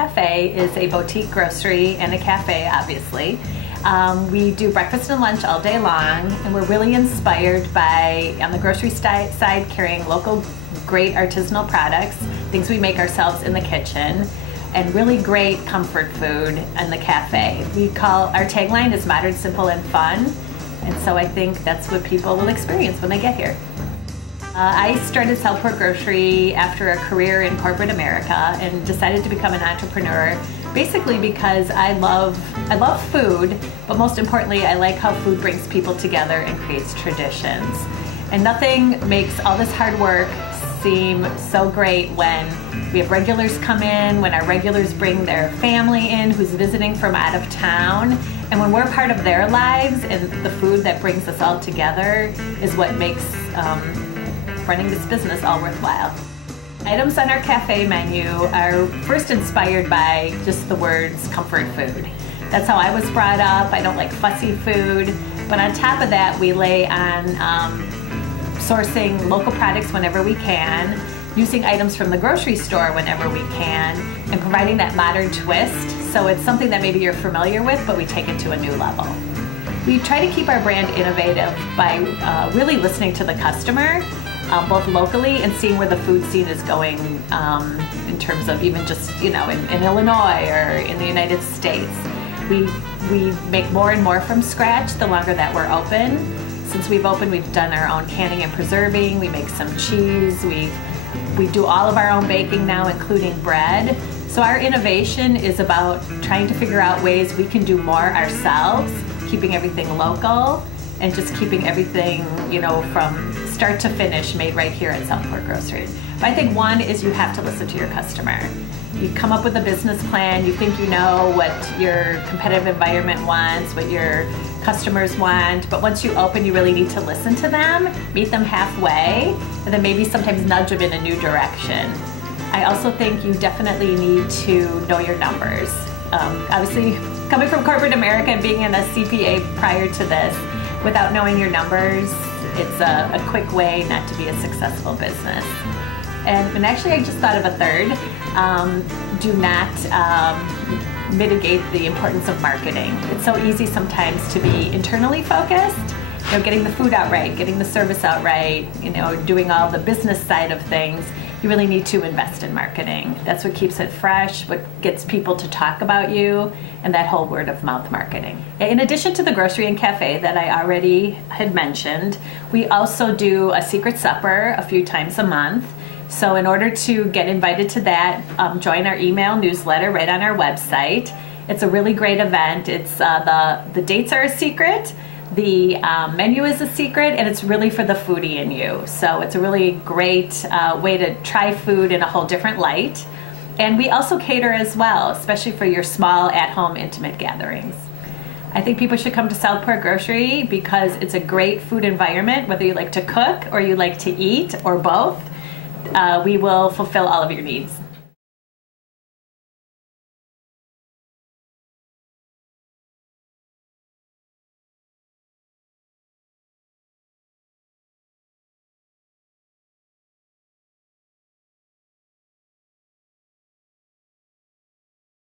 Cafe is a boutique grocery and a cafe, obviously. We do breakfast and lunch all day long, and we're really inspired by, on the grocery side, carrying local, great artisanal products, things we make ourselves in the kitchen, and really great comfort food in the cafe. Our tagline is modern, simple, and fun, and so I think that's what people will experience when they get here. I started Southport Grocery after a career in corporate America and decided to become an entrepreneur basically because I love food, but most importantly I like how food brings people together and creates traditions. And nothing makes all this hard work seem so great when we have regulars come in, when our regulars bring their family in who's visiting from out of town, and when we're part of their lives, and the food that brings us all together is what makes running this business all worthwhile. Items on our cafe menu are first inspired by just the words comfort food. That's how I was brought up. I don't like fussy food, but on top of that we lay on sourcing local products whenever we can, using items from the grocery store whenever we can, and providing that modern twist. So it's something that maybe you're familiar with, but we take it to a new level. We try to keep our brand innovative by really listening to the customer, both locally and seeing where the food scene is going in terms of even just, in Illinois or in the United States. We make more and more from scratch the longer that we're open. Since we've opened, we've done our own canning and preserving, we make some cheese, we do all of our own baking now, including bread. So our innovation is about trying to figure out ways we can do more ourselves, keeping everything local, and just keeping everything, from start to finish made right here at Southport Grocery. But I think one is you have to listen to your customer. You come up with a business plan, you think you know what your competitive environment wants, what your customers want, but once you open, you really need to listen to them, meet them halfway, and then maybe sometimes nudge them in a new direction. I also think you definitely need to know your numbers. Obviously, coming from corporate America and being in a CPA prior to this, without knowing your numbers, it's a quick way not to be a successful business. And actually, I just thought of a third. Do not mitigate the importance of marketing. It's so easy sometimes to be internally focused, getting the food out right, getting the service out right, doing all the business side of things. You really need to invest in marketing. That's what keeps it fresh, what gets people to talk about you, and that whole word of mouth marketing. In addition to the grocery and cafe that I already had mentioned, we also do a secret supper a few times a month. So in order to get invited to that, join our email newsletter right on our website. It's a really great event. It's the dates are a secret. The menu is a secret, and it's really for the foodie in you. So it's a really great way to try food in a whole different light. And we also cater as well, especially for your small, at-home, intimate gatherings. I think people should come to Southport Grocery because it's a great food environment, whether you like to cook or you like to eat or both. We will fulfill all of your needs.